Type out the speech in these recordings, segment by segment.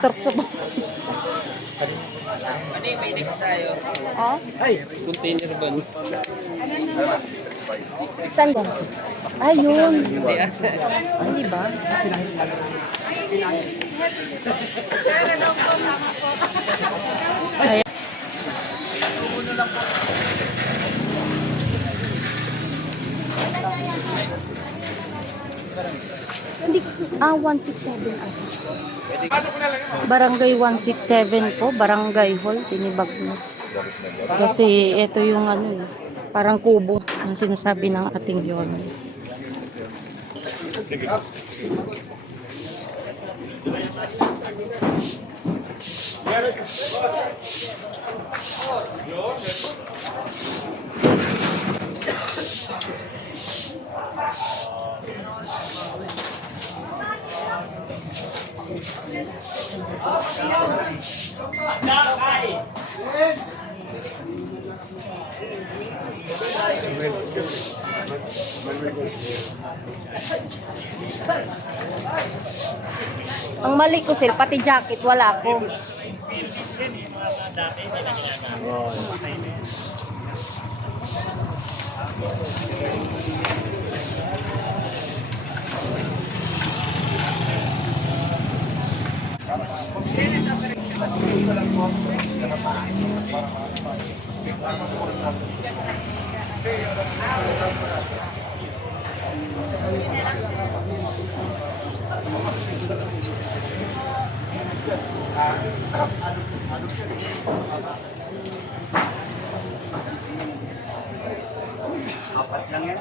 Sarap sa ba? Ano yung may next tayo? Oh? Ay, container van. Saan ba? Ayun. Hindi ah. Hindi ba? Ayan. Hindi, 167 ata. Barangay 167 po, Barangay Hall, Tinibag na. Kasi ito yung ano, parang kubo ang sinasabi ng ating Yon. Ang mali ko sir, pati jacket wala ko. Apat lang yan.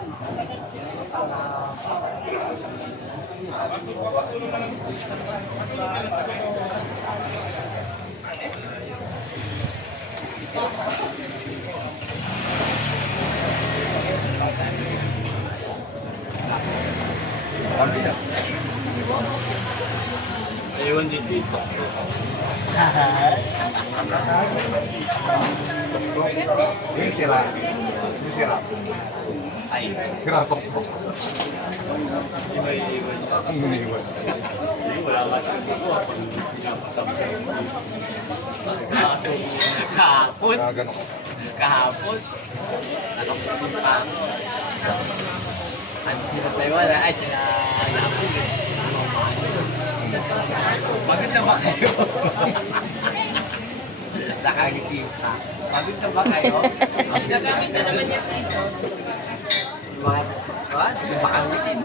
Ayun dito ito. Ini sila. Ini sila. Ay. Kenapa? Ini juga. Wala ka sa ko. Pinapasama sa kahapon. Ganun. Kahapon. Ano pa? Ano sila Taiwan? Ay, sila Lapid. Maganda ba kayo? Nakagigita. Maganda ba kayo? Nagamit na naman niya sa isos. What? Bakanggitin.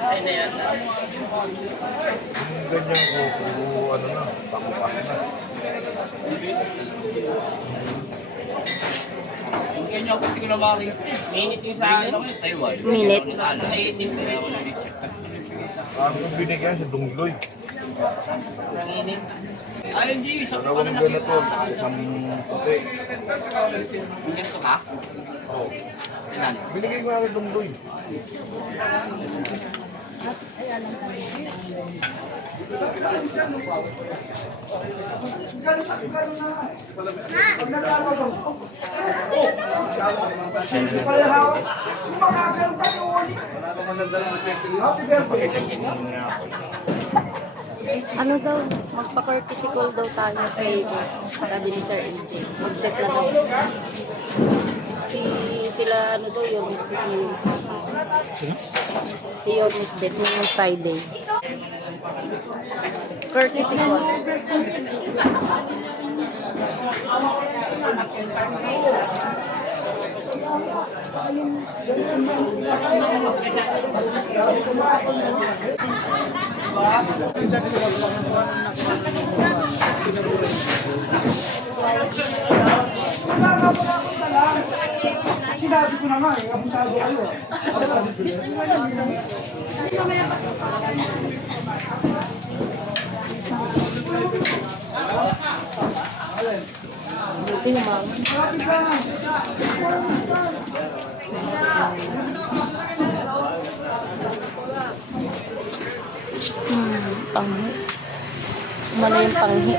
Ay na yata. Ganyan ko, ano na, takupas na. Ganyan ako, hindi ko na makakita. Minute yung sa akin. Taiwan. Minute. Ano yung binigyan sa Dungloy? Ay, hindi. Sa Dalawang ganito, isang puti. ganito ka? Oo. Ilan? Binigay ko nga sa Dungloy. Ano daw, magpa-courtesy call daw tayo kay sabi ni Sir AJ. Mag-set na daw. Sila ano daw yung business niyo. Si yung business ngayong Friday. Courtesy call. Sinabi ko na nga eh, abusado kayo. Ito yung ma'am. Panghi. Mana yung panghi.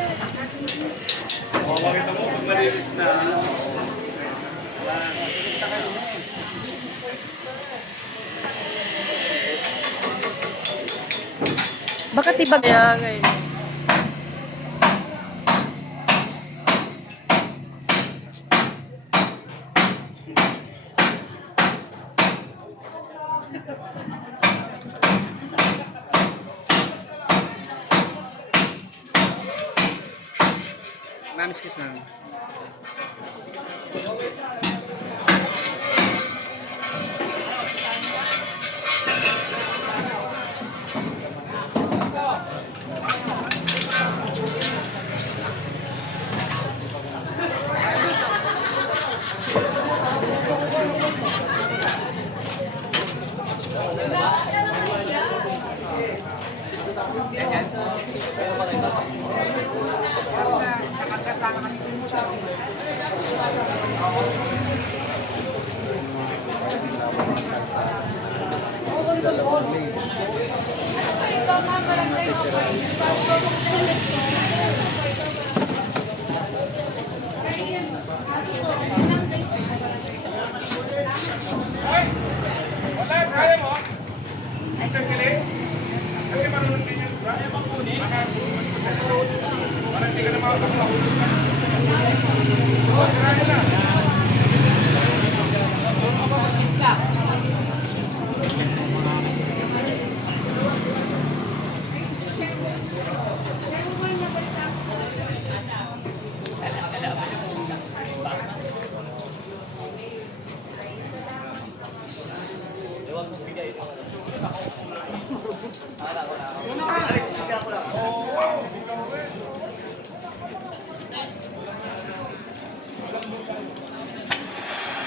Bakit iba? Kaya ngayon. Namis kiss na.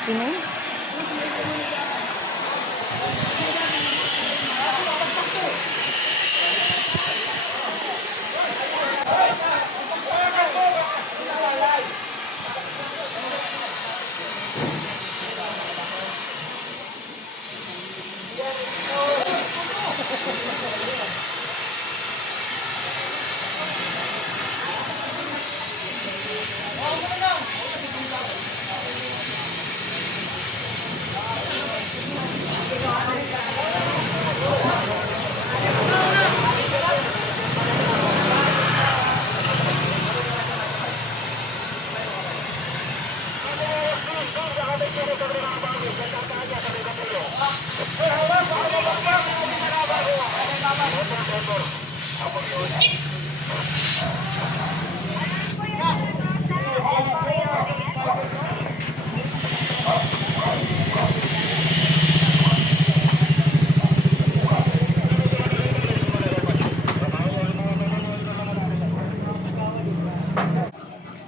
Sino?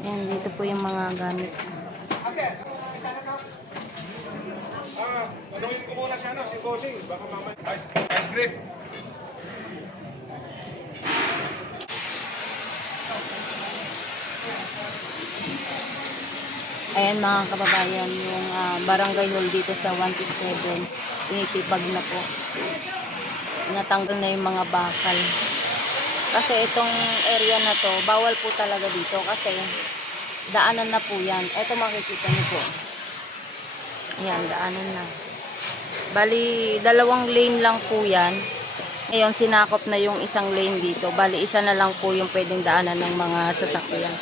Ayan, dito po yung mga gamit. Tanungin ko muna siya, si Bossing. Baka mamaya. Ice grip. Ayan mga kababayan, yung barangay hall dito sa 127, tinitipag na po. Natanggal na yung mga bakal. Kasi itong area na to, bawal po talaga dito kasi daanan na po yan. Ito makikita niyo po. Ayan, daanan na. Bali, 2 lane lang po yan. Ngayon, sinakop na yung isang lane dito. Bali, isa na lang po yung pwedeng daanan ng mga sasakyan.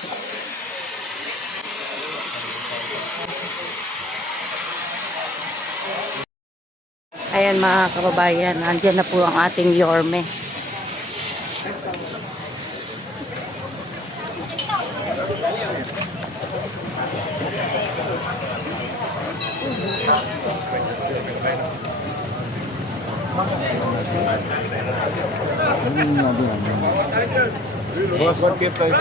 Ayan mga kababayan, andyan na po ang ating Yorme. Boss, what keep tayo?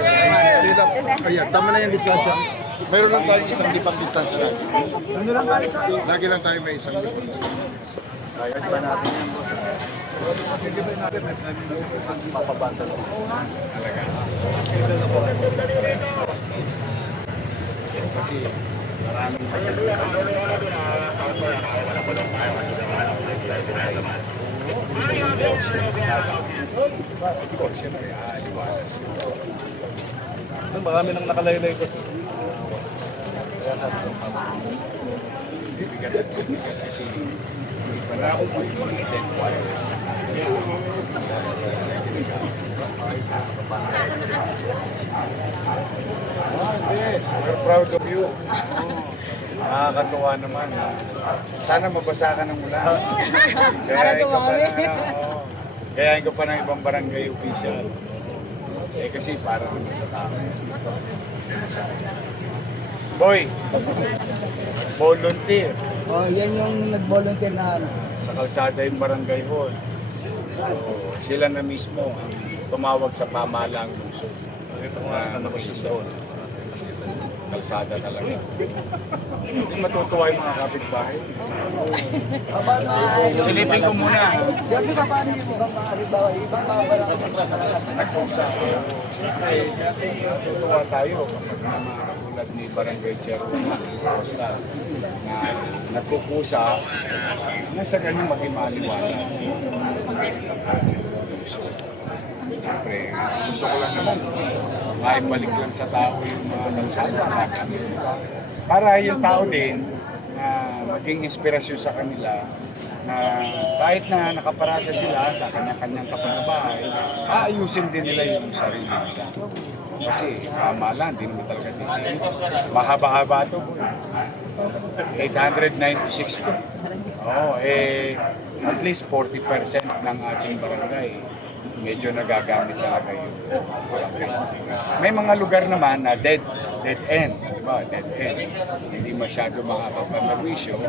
Sila. Ayan, tama na yung distansya. Mayroon lang tayong isang lipang distansya lagi. Lagi lang tayo may isang lipang distansya. Kayag pa natin yan, boss. Papabanda lang. Kasi maraming Marami nang nakalaylay kasi. Kasi wala akong pag-dead wires. Hindi. We're proud of you. Nakakatuwa naman. Sana mabasa ka ng ulan. Gayahin ka pa ng gayahin ko pa ng ibang barangay official. Eh kasi para naman sa tao. Boy, volunteer. Oh, yan yung nag-volunteer na ano. Sa kalsada yung barangay hall. So, sila na mismo ang tumawag sa pamahalang lungsod. Na nakikisa kalsada talaga. Hindi matutuwa yung mga kapitbahay. Silipin ko muna. Yan yung paano yung ibang mga barangay. Nagpusa. Siyempre, matutuwa tayo kapag na mga katulad ni Barangay Chairman Costa na nagpupusa na sa ganun maging maliwanag. Siyempre, gusto ko lang naman maibalik lang sa tao yung mga kalsada. Para yung tao din na maging inspirasyon sa kanila na kahit na nakaparada sila sa kanya-kanyang kapanabahay, aayusin din nila yung sarili nila. Kasi kamalan, hindi naman talaga din. Mahaba-haba ito. 896 to. At least 40% ng ating barangay medyo nagagamit talaga yun. May mga lugar naman na dead end, di ba? Dead end. Hindi masyado makakapanawisyo.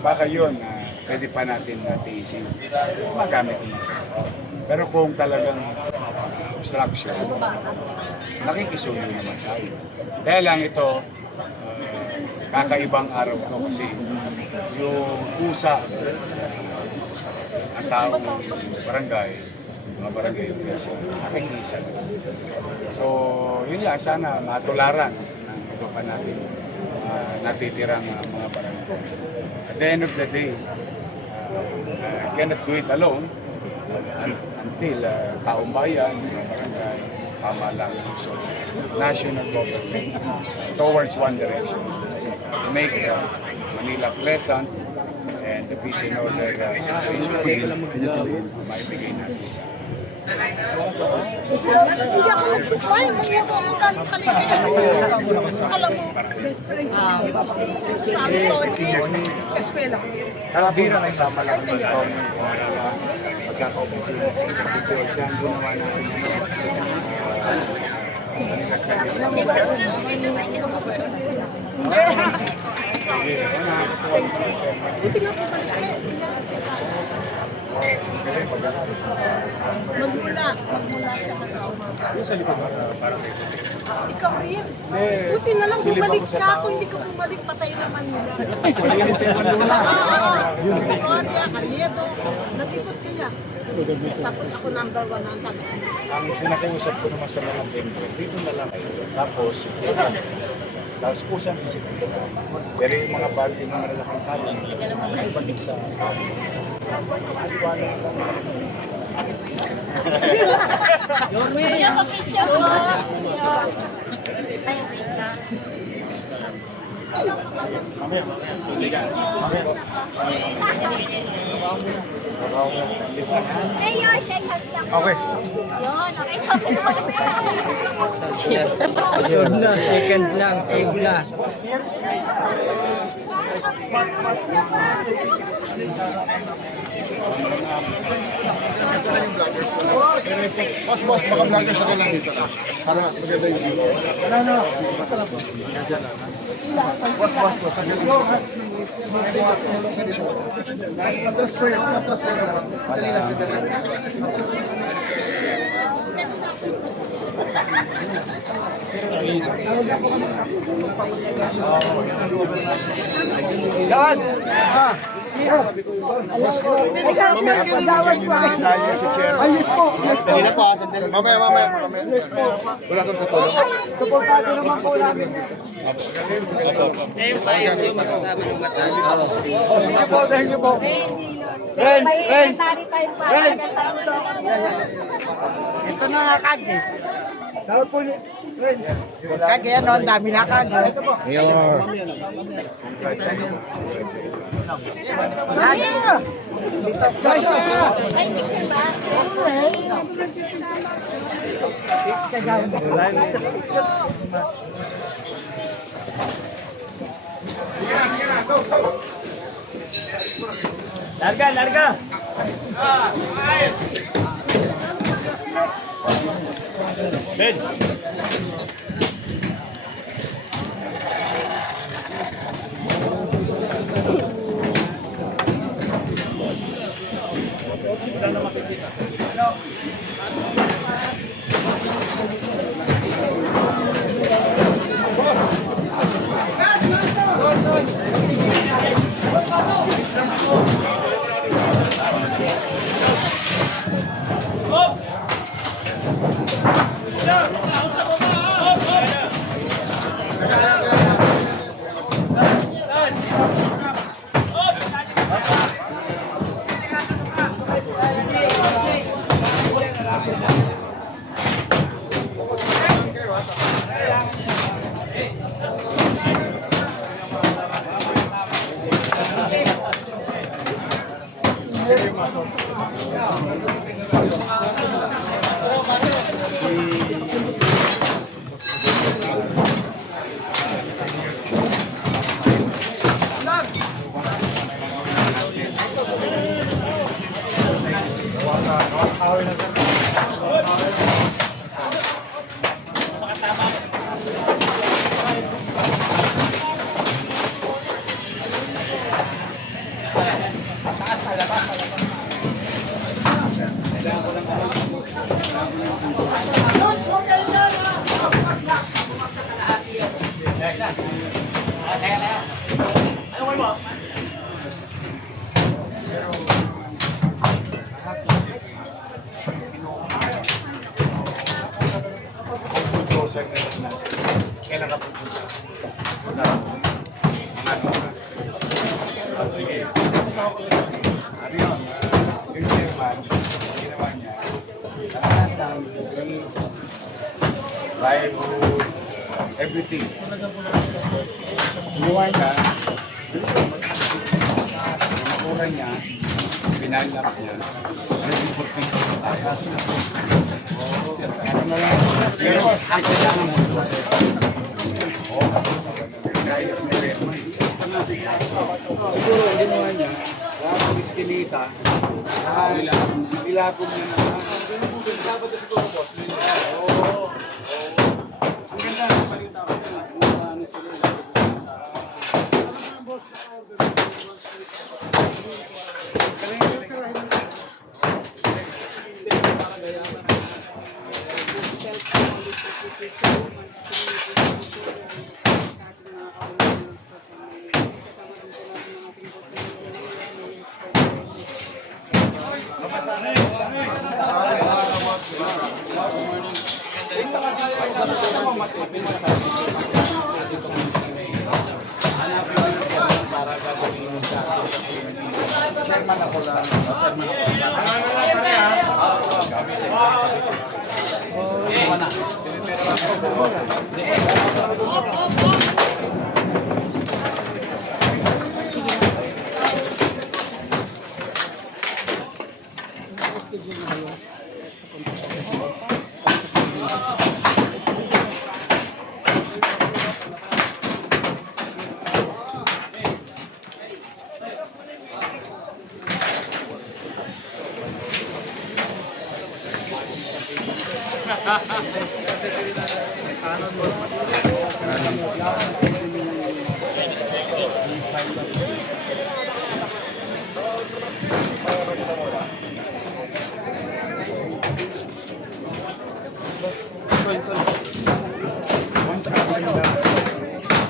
Baka yun, pwede pa natin tiisin. Magamit naman sa pero kung talagang obstruction, nakikisuyo naman tayo. Kaya lang ito, kakaibang araw ko kasi yung pusa, ang taong barangay, mga barangay official, nakikisa. So, yun lang, sana matularan ng iba pa natin natitirang mga barangay. At the end of the day, I cannot do it alone until taong bayan, mga barangay, pamahalaan, so national government towards one direction to make Manila pleasant and the peace and order situation maibigay natin sa Hindi ako nagsupply, kaya po ako galing palengke. Alam mo, sabi ko, kaskwela. Karabira na isama lang ng sa opisina si George ang gumawa natin Buti nga po palengke, hindi nga kasi magmula siya kagawa. Ikaw rin. Buti na lang bumalik ka, kung hindi ka bumalik, patay naman nila. malinis na yung luna. Sorry, Kaliedo, nag-ikot kaya. Tapos ako number 1 ang tanong. Ang pinakiusap ko naman sa mga member, dito na lang kayo. Tapos pusang disiplina. Pero yung mga party ng malalaking kami, ay balik sa kami. Aliwalas lang. Mamaya. Mayor, shake hands lang. Okay. Yun, okay. Save na, seconds lang, save na. Boss, baka vloggers ako lang dito. Para maganda yung video. Ano? Boss. Yan! Ayos po! Dali po, sandali. Mamaya. Wala kang katulong. Supportado naman po namin. Dahil niyo po. Friends! Ito na nga kage. Dapat po ni... Ren. Kaya no, ang dami na kagad. Ay, picture ba? Larga, larga! Ben! Kailan ka pupunta? Sige. Ano yun? Yung chairman, ginawa niya, lahat ng plywood, everything. Ginawa niya, namakura niya, pinalap niya, ready for picture tayo. Ano na lang, pero ang kailangan mo ito sa'yo. Oo, kasi nais mo rin mo eh. Siguro ang ginawa niya, lahat ng iskinita, nilapon niya na lahat. Dapat na siguro boss, oo. Ang ganda ng balita ko na, ano sila eh. Chairman ako lang.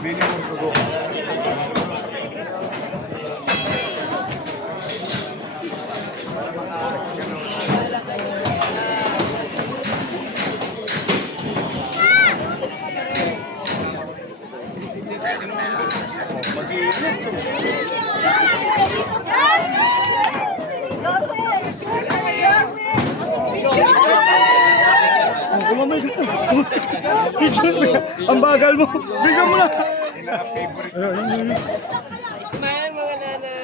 Minimum to go. Mag-iinit. Ang bagal mo. Bigyan mo na. Smile mga nanay.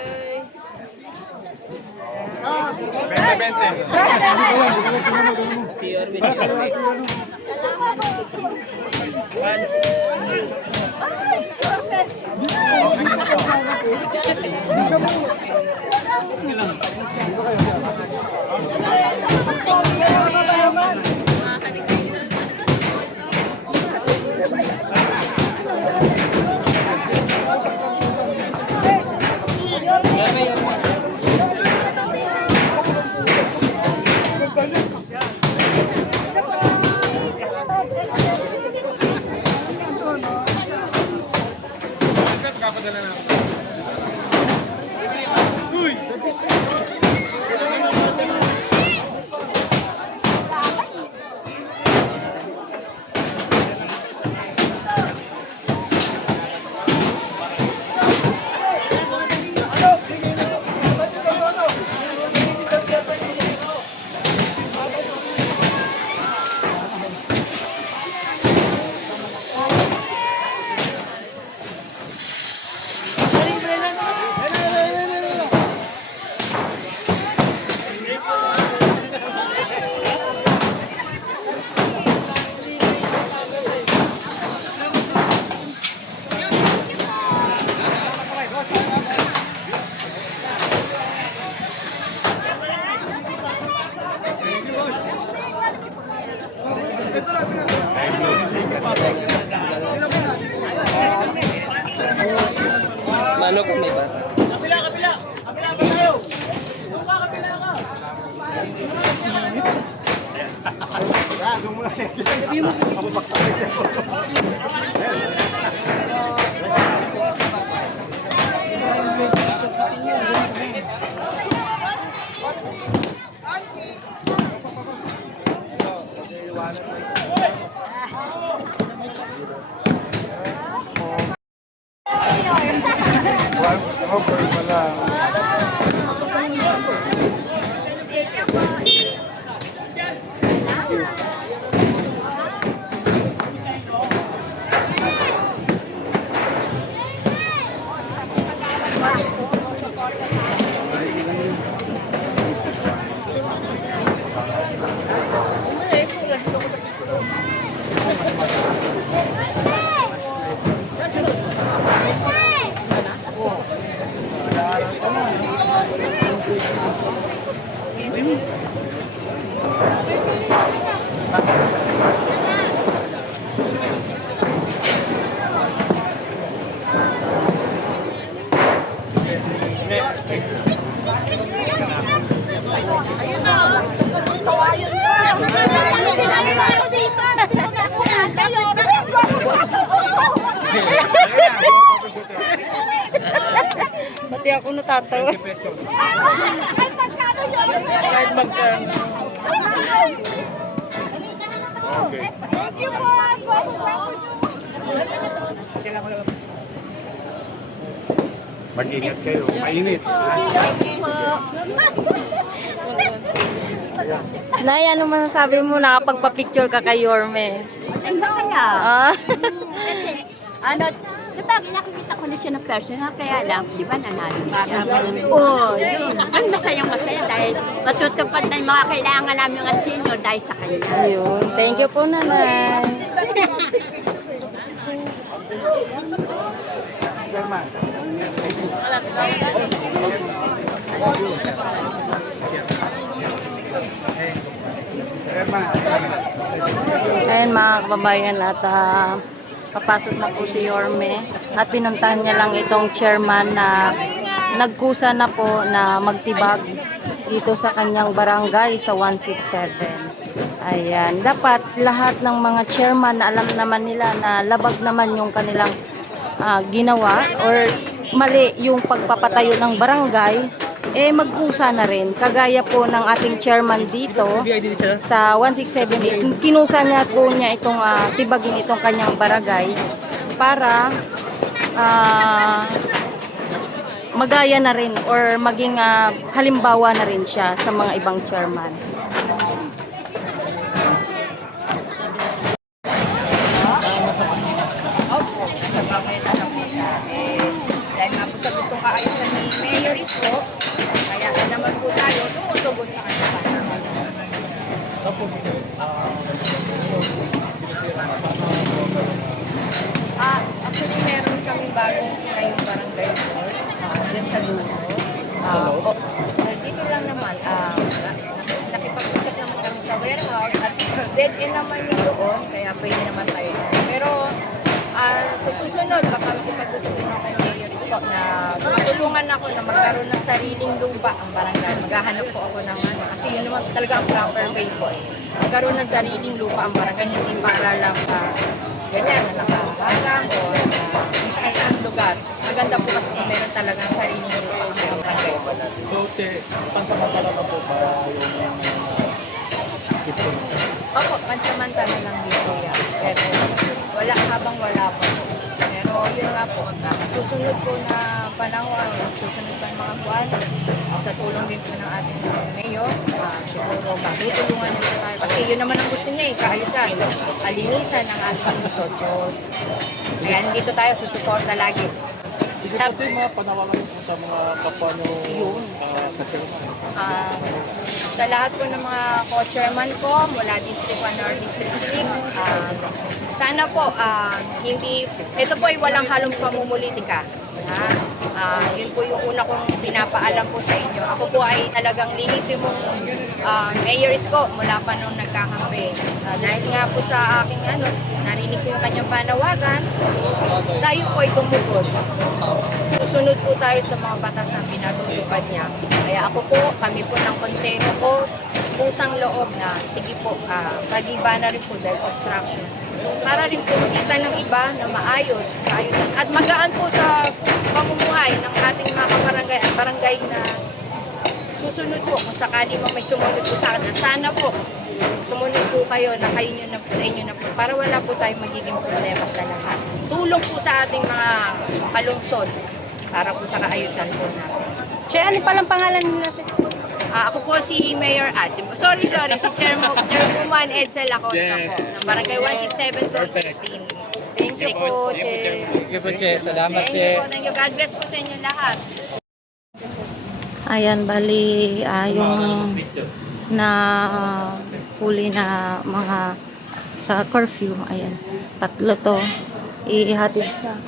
'Di ako natatawa. Kahit magkano. Okay. Thank you po. Mag-ingat kayo. Mainit. Nay, ano masasabi mo nakapagpa-picture ka kay Yorme? Ay, masaya. Ah. Kasi, ano, sa bagay nakikita ko na siya ng personal, kaya lang, di ba, nanalo na siya. Oo, yun. Ang masayang-masaya dahil matutupad na yung mga kailangan namin mga senior dahil sa kanya. Ayun. Thank you po, nanay. Ayan mga kababayan at papasok na po si Yorme at pinuntahan niya lang itong chairman na nagkusa na po na magtibag dito sa kanyang barangay sa 167. Ayan, dapat lahat ng mga chairman na alam naman nila na labag naman yung kanilang ginawa or mali yung pagpapatayo ng barangay, magkusa na rin. Kagaya po ng ating chairman dito sa 167 is kinusa niya po niya itong tibagin itong kanyang barangay para magaya na rin or maging halimbawa na rin siya sa mga ibang chairman. dahil nga po sa gustong kaayusan ni Mayor Isko, kaya naman po tayo tumutugon sa kanya. Actually, meron kaming bagong tinayong barangay hall dyan sa dulo. Dito lang naman, nakipag-usap naman kami sa warehouse at dead end naman yung doon, kaya pwede naman tayo. Pero sa susunod, baka makipag-usap din ako kay Mayor Isko na matulungan ako na magkaroon ng sariling lupa ang barangay. Maghahanap po ako ng ano, kasi yun naman talaga ang proper way po. Magkaroon ng sariling lupa ang barangay, hindi para lang sa ganyan na nakaharang o kung saan lugar. Maganda po kasi kung meron talagang sariling lupa ang barangay. So, pansamantala na po para yung Opo, pansamantala lang dito yan. Pero wala habang wala pa po. Pero yun nga po, sa susunod po na panahon, susunod pa ng mga buwan, sa tulong din po ng ating mayor, siguro matutulungan niyo po tayo. Kasi yun naman ang gusto niya kaayusan, alinisan ng ating lungsod. So, kaya nandito tayo, susuporta lagi. Sa panawagan po sa mga kapwa nyo Sa lahat po ng mga co-chairman ko mula District 1 or District 6, sana po, ito po ay walang halong pamumulitika. Yun po yung una kong pinapaalam po sa inyo. Ako po ay talagang lehitimong Mayor Isko mula pa nung nagkakampi. Dahil nga po sa aking narinig ko yung kanyang panawagan, tayo po ay tumugod. Susunod po tayo sa mga batas na pinatutupad niya. Kaya ako po, kami po ng konseho ko, pusang loob na, sige po, pag-iba na rin po dahil obstruction. Para rin po makita ng iba na maayos, kaayusan. At magaan po sa pamumuhay ng ating mga kabarangay at barangay na susunod po. Kung sakali mo may sumunod po sa akin, sana po sumunod po kayo na kayo nyo na po sa inyo na po para wala po tayong magiging problema sa lahat. Tulong po sa ating mga kalungsod para po sa kaayusan po natin. Che, ano palang pangalan nila sa... Ako po si Mayor, si Chairwoman Edsel Acosta po, ng Barangay 167 Zone 18. Thank you po, Che. Thank you po, Che. Salamat, Che. Thank you. God bless po sa inyo lahat. Ayan, bali, yung na huli na mga sa curfew, ayan, 3 to, ihatid siya.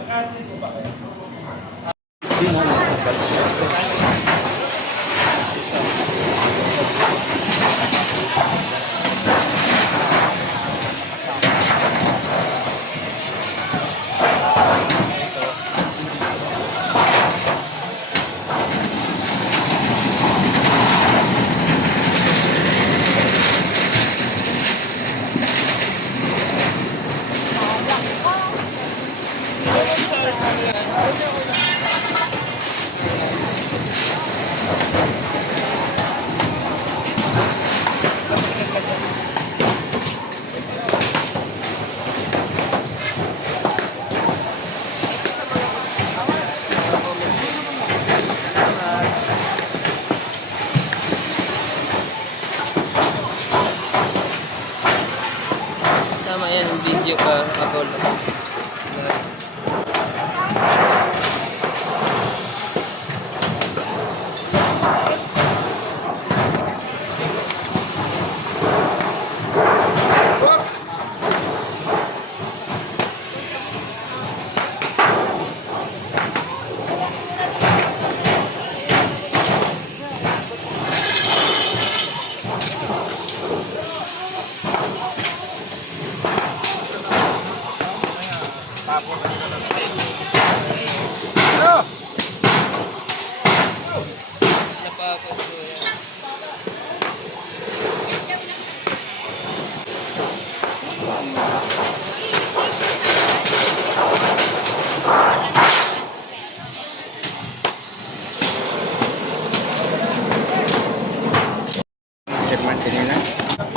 Tama yan, yung video ka ako.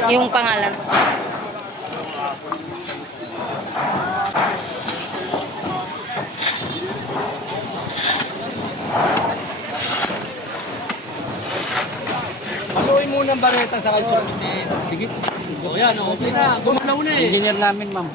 Yung pangalan. Haluin muna ang bareta sa kalsyon. Sige. O yan, okay na. Gumalaw na eh. Engineer namin, ma'am.